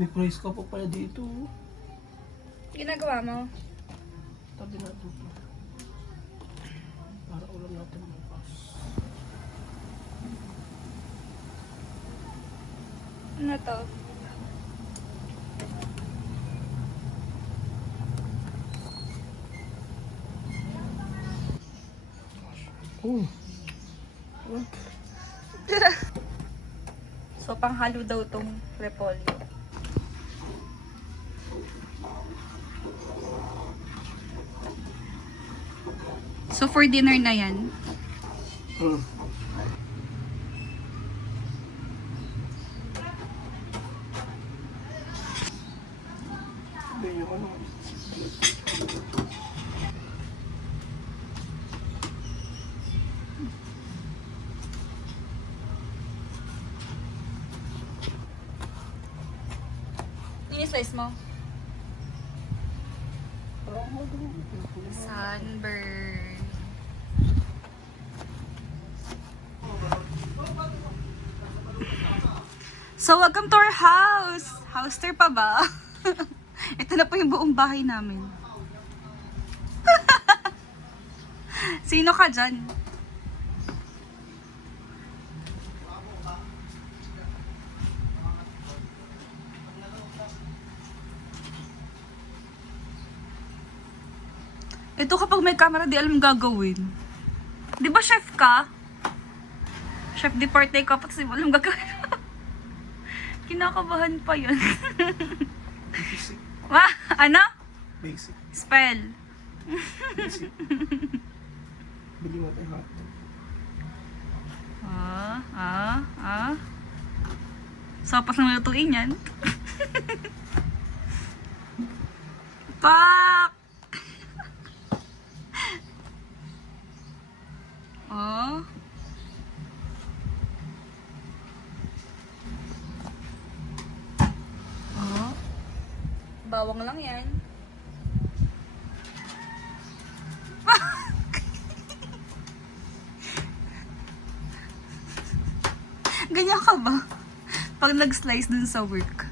May price ka pa pala dito. Ginagawa mo? Tabi natin ito. Para ulam natin bukas. Ano to? Oh. What? So, panghalo daw tong repolyo. So, for dinner na yan. Hmm. Sabi yung ano. Ini-slice mo? Sunburn. So, welcome to our house! House tour pa ba? Ito na po yung buong bahay namin. Sino ka dyan? Ito kapag may camera, di alam gagawin. Di ba chef ka? Chef de party ka, pati alam gagawin. Kinakabahan pa yun. Basic. Ano? Basic. Spell. Basic. Bili mo tayo hotdog. Sopas na lutuin yan. Pak! Oh. Oh. Bawang lang yan. Ganyan ka ba? Pag nag-slice dun sa work.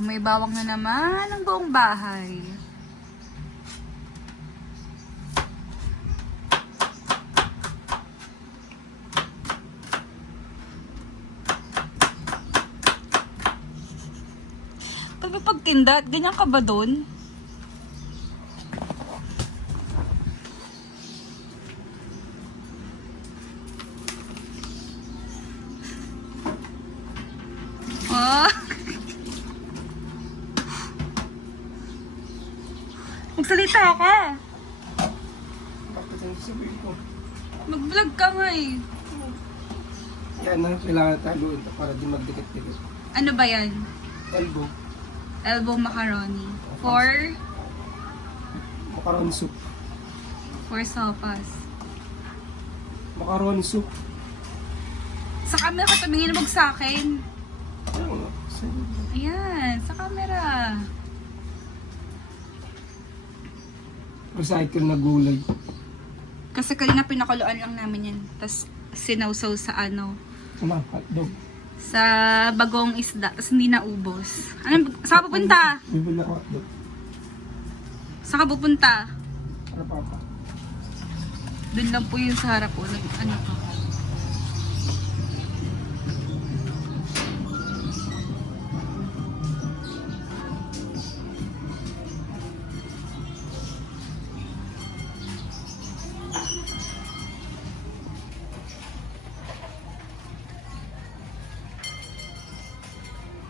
May bawang na naman ang buong bahay. Pagpagtinda, ganyan ka ba doon? Oh. Magsalita ka. Bakit ang sabihin ko? Mag-vlog ka nga eh. Yan na, kailangan taluin ito para di magdikit-dikit. Ano ba yan? Elbow. Elbow macaroni. For Macaroni soup. sopas. Macaroni soup. Sa camera ka tumingin mo sa akin. Ayun nga. Ayan, sa camera. Recycle na gulay. Kasi kanina pinakuluan lang namin yan. Tapos sinawsaw sa ano, Ano? Hotdog. sa bagong isda. Tapos hindi naubos. Ano, saan ka pupunta? Bibili ako hotdog. Saan ka pupunta? Para papa. Doon lang po yung sa harap po. Ano ka?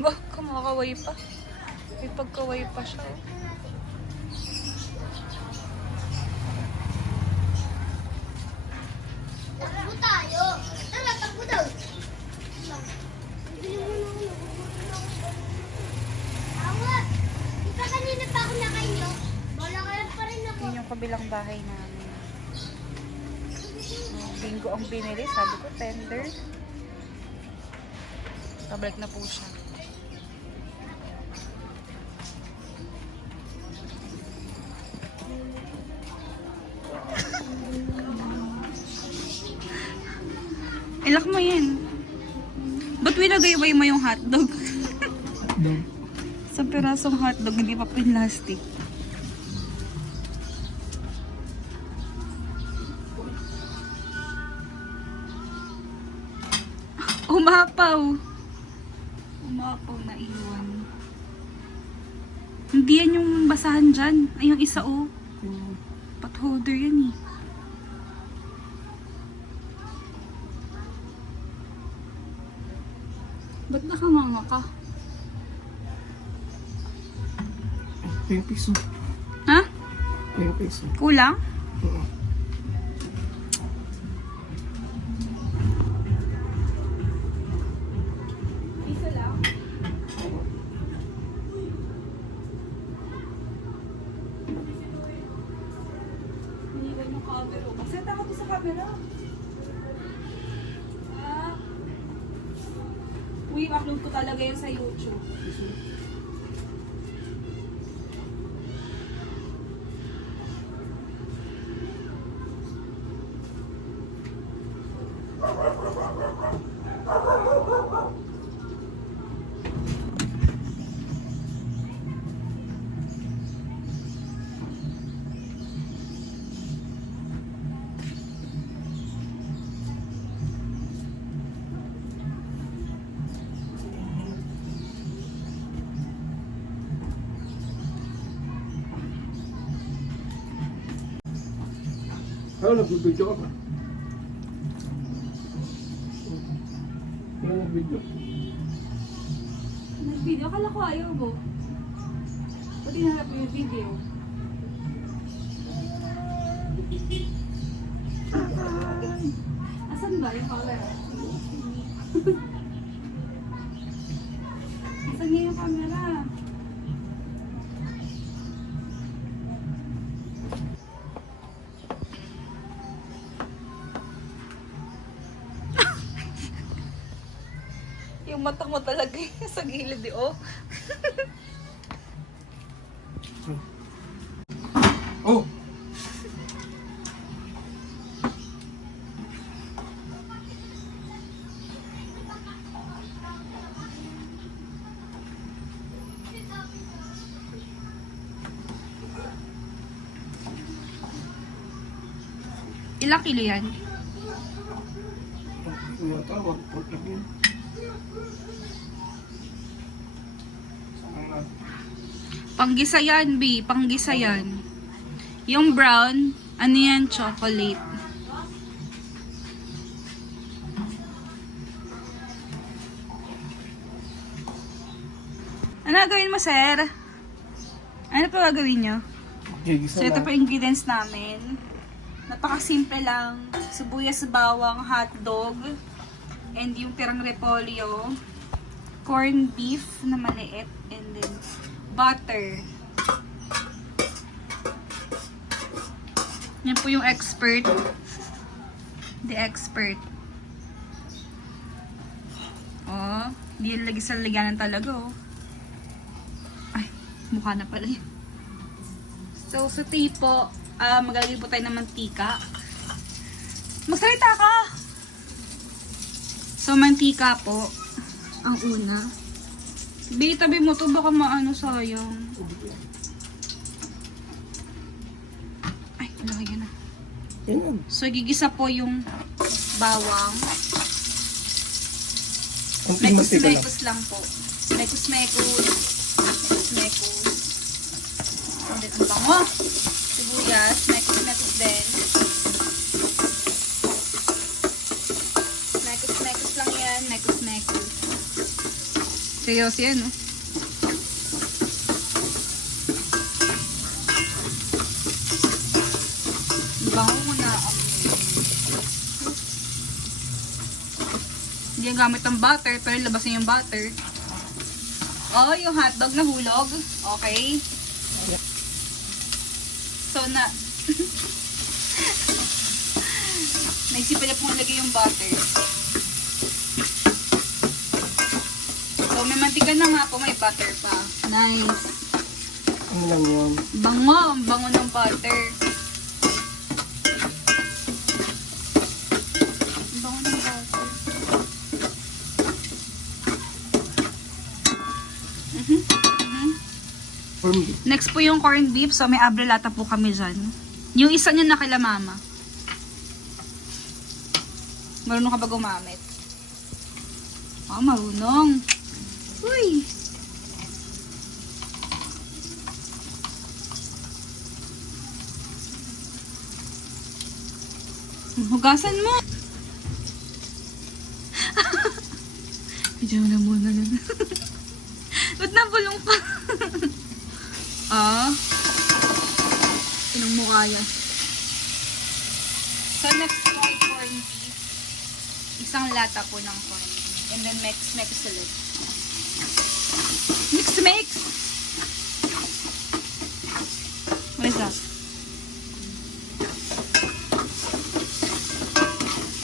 Bah, kumakaway pa. May pagkaway pa siya. Oh. Takbo tayo! Tara, takbo daw! Awa! Di ba kanina pa ako nakainyo? Wala ka pa rin ako. Yun yung kabilang bahay namin. Bingo ang binili. Sabi ko, tender. Pabalik na po siya. Ilak mo yan. Ba't winagayway mo yung hotdog? Hotdog. Sa pirasong hotdog, hindi pa pinlastic. Umapaw. Umapaw na iwan. Hindi yan yung basahan dyan. Ay, yung isa oh. Pot holder yan eh. Ba't nakanganga ka? 20 piso. Ha? 20 piso. Kulang? Oo. Isa lang? Iniwan yung camera. Set ako to sa camera. Ah. Uy, upload ko talaga yan sa YouTube. Ano, nagbibidyo ka ba? Ano nagbibidyo? Nag-video? Akala ko ayaw mo. Ba't hinahanap mo yung video? Asan ba yung camera? Asan niya yung camera? Yung mata mo talaga yung sa gilid eh, oh. Oh! Ilang kilo yan? Ano ito? Mag-port lang yun. Saan natin? Panggisa yan, B. Panggisa yan. Yung brown, ano yan? Chocolate. Ano gagawin mo, sir? Ano pa gagawin nyo? Gigisa So, ito lang. pa ingredients namin. Napakasimple lang. Sibuyas, bawang, hotdog, and yung tirang repolyo, corned beef na maliit, and then butter. Yan po yung expert. The expert. Oh, di yan lagi sa laganan talaga, oh. Ay, mukha na pala yun. So, sa tea po, maglalagay po tayo ng mantika. Magsalita ka! So, mantika po. Ang una. Bi, tabi mo to, baka maano sayang. Ay, lagay na. Yan. So, gigisa po yung bawang. Kunting mantika lang. Mekos lang po. Mekos-mekos. Mekos-mekos. And then, ang bango. Sibuyas. Mekos-mekos din. Mekos-mekos lang yan. Mekos-mekos. Seryoso yan, no? Bango mo na. Hindi yung gamit ng butter, pero labasin yung butter. Oh, yung hotdog na hulog. Okay. So, naisipan niya pong lagay yung butter. So, may mantika na nga po, may butter pa. Nice. Ano lang yun? Bango, ang bango ng butter. Ang bango ng butter. corned beef. Next po yung corned beef. So, may abrelata po kami dyan. Yung isa niya na kila mama. Marunong ka ba gumamit? Ah, marunong. Uy! Hugasan mo! Diyan na muna lang. Ba't nabulong pa? Ah. Pinang mukha yan. So, next po ay corned beef. Isang lata po ng corned beef. And then mix ulit. Mix! What is that?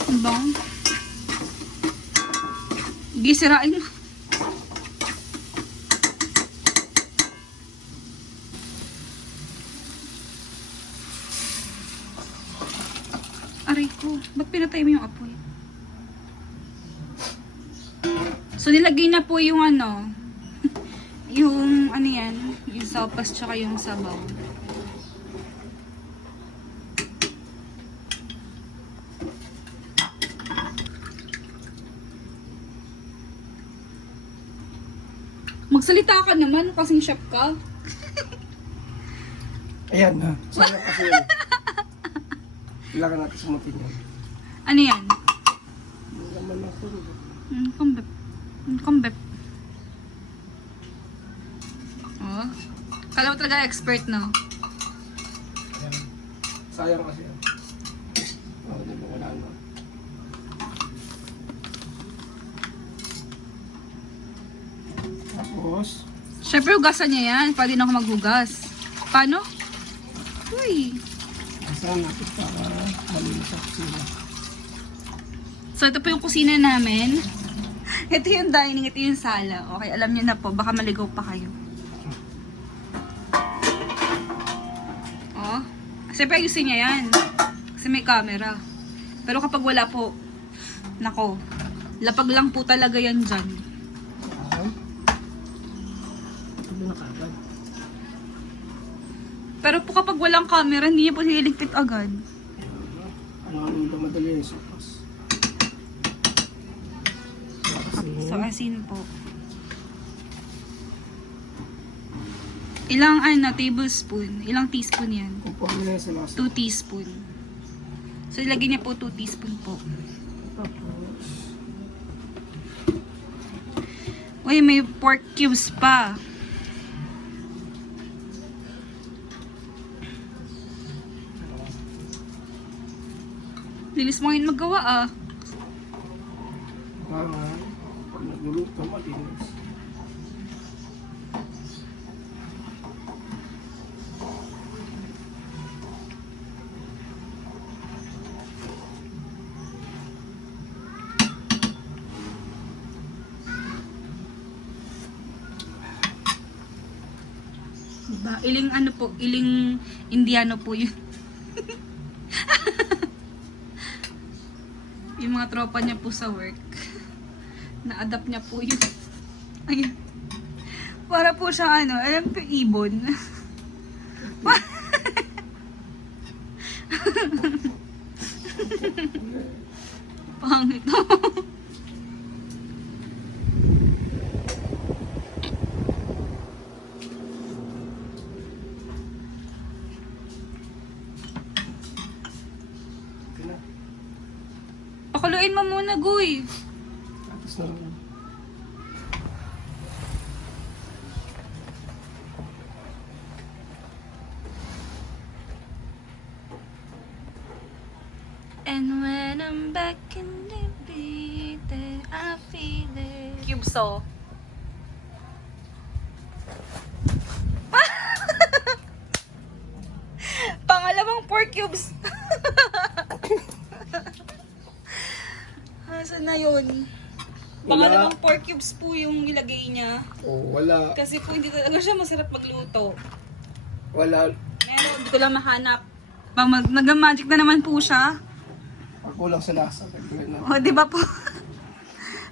Ang bang? Gisirain mo. Aray ko. Ba't pinatay mo yung apoy? So, nilagay na po yung ano. Yung ano yan. Yung saupas tsaka yung sabaw. Magsalita ka naman kasing chef ka. Ayan na. Sayang kasi yun. Kailangan natin sumutin yan. Ano yan? Hindi naman ako. Kambep. Kambep. Oh. Kala mo talaga expert, no? Ayan. Sayang kasi yan. Oh, di ba wala na. Tapos, Siyempre, hugasan niya yan. Pwede na ako maghugas. Paano? Uy. asahan natin para malinis sa kusina. So, ito po yung kusina namin. Ito yung dining, ito yung sala. Okay, alam niyo na po. Baka maligaw pa kayo. Oh. Siyempre, ayusin niya yan. Kasi may camera. Pero kapag wala po, nako, lapag lang po talaga yan dyan. Ayan. Ito na kagad. Pero po kapag walang camera, hindi niya po nililigpit agad. Ano yung madali yung sopas. So, asin po. Ilang tablespoon? Ilang teaspoon yan? Kumpong nila sa lasa. 2 teaspoon. So, ilagay niya po 2 teaspoon po. Tapos, Uy, may pork cubes pa. Linis mo ngayon magawa ah. kailangan pag nagluluto, malinis. Diba? Iling ano po, iling Indiano po yun. Yung mga tropa niya po sa work. Na-adapt niya po yun. Ayan. Para po siya ano, alam po ibon. Pangit. Okay na. Pakuluin mo muna, Guy. Tapos na lang. And when I'm back in the beat, I feel it. Cubes, Pangalawang 4 cubes. Asan na yun? Pangalawang 4 cubes po yung ilagay niya. Oh, wala. Kasi po hindi talaga siya masarap magluto. Wala. Meron, hindi ko lang mahanap. Nag-magic na naman po siya. Kulang sa lasa. O, di ba po?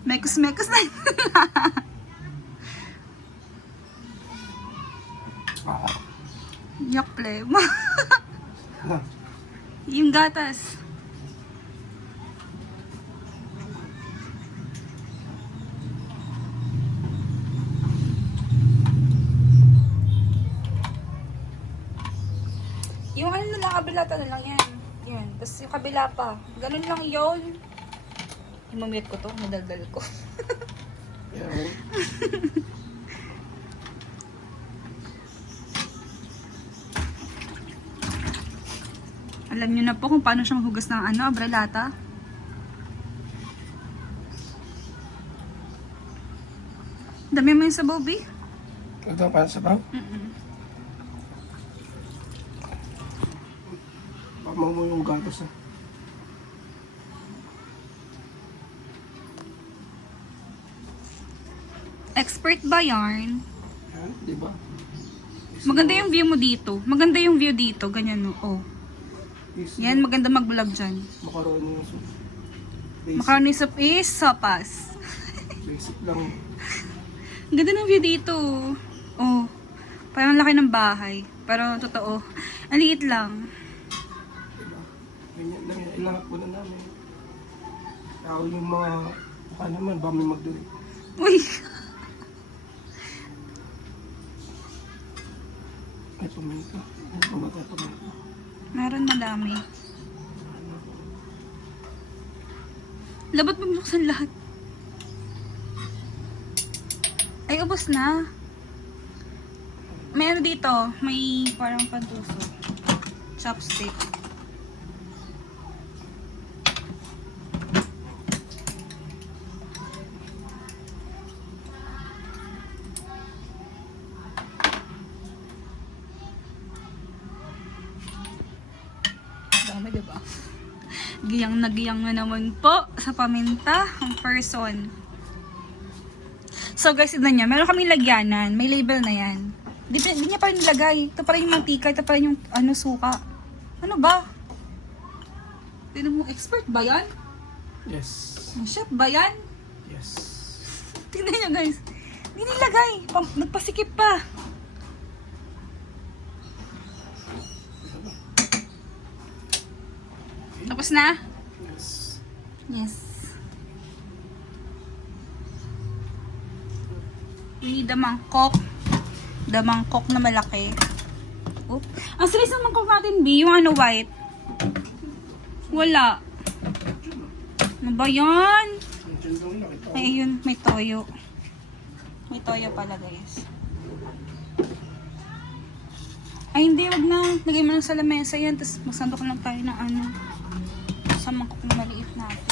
Mekos-mekos na. Ah. Yak plema. Yung gatas. Yung ano na lang, kabila na lang yan. Yan. Tapos yung kabila pa. Ganun lang yun. Imamute ko to. Madaldal ko. Yan. Alam niyo na po kung paano siya maghugas ng ano, abrelata. Dami mo yung sabaw, B. Ito pa sa baw. Pamang mo yung gatos na. Expert ba yarn? Yan, di ba? Maganda yung view mo dito. Maganda yung view dito. Ganyan, no? Oh. Is, Yan, maganda mag-vlog dyan. macaroni yung soup. Basic, Macaroni soup is sopas. basic lang. Ang ganda ng view dito. Oh. Parang ang laki ng bahay. Pero totoo. Ang liit lang. Diba? Ganyan lang yan. Ilangat po na namin. Ako yung mga, baka naman, ba may magduri. Uy! Ay, paminta. Ay, pamatay paminta. Meron madami. Labat magbuksan lahat. Ay, ubos na. May ano dito, may parang pantuso. Chopstick. Dami, diba? Giyang na giyang na naman po sa paminta ang person. So guys, ito niya. Meron kaming lagyanan. May label na yan. Di niya pa rin nilagay. Ito pa rin yung mantika. Ito pa rin yung ano, suka. Ano ba? Tignan mo, expert ba yan? Yes. Chef ba yan? Yes. Tignan niyo guys. Hindi nilagay. Nagpasikip pa. Tapos na? Yes. Yes. We need the mangkok. The mangkok na malaki. Oop. Ang size ng mangkok natin, B. Yung ano, white. Wala. Ano ba yan? Nandiyan lang nakita ko. Ay, ayun. May toyo. May toyo pala, guys. Ay, hindi. Wag na. Lagay mo lang sa lamesa yan. Tapos magsandok lang tayo ng ano. Sa mangkok na maliit natin.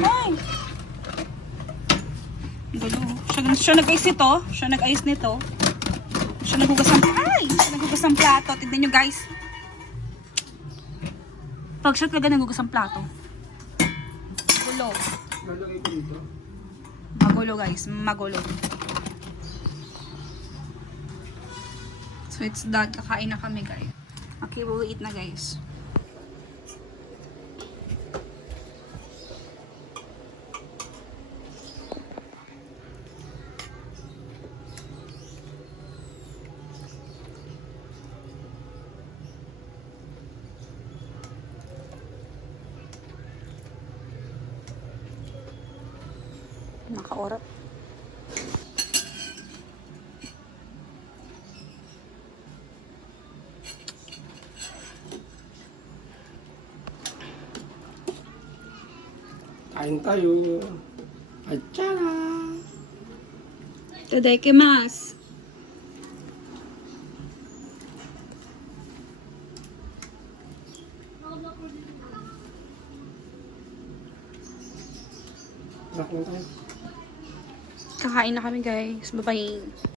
Ay! Gulo. Siya nag-ayos nito. Siya nag-ayos nito. Siya naghugas ng... Ay! Siya naghugas ng plato. Tignan nyo, guys. Pag siya talaga naghugas ng plato. Gulo. Lalagay ko dito. Magulo, guys. Magulo. So, it's done. Kakain na kami, guys. Okay, we'll eat na, guys. Naka-orap. Kain tayo. Achara! Tadaikimasu. Nakita tayo. Kakain na kami, guys. Bye-bye.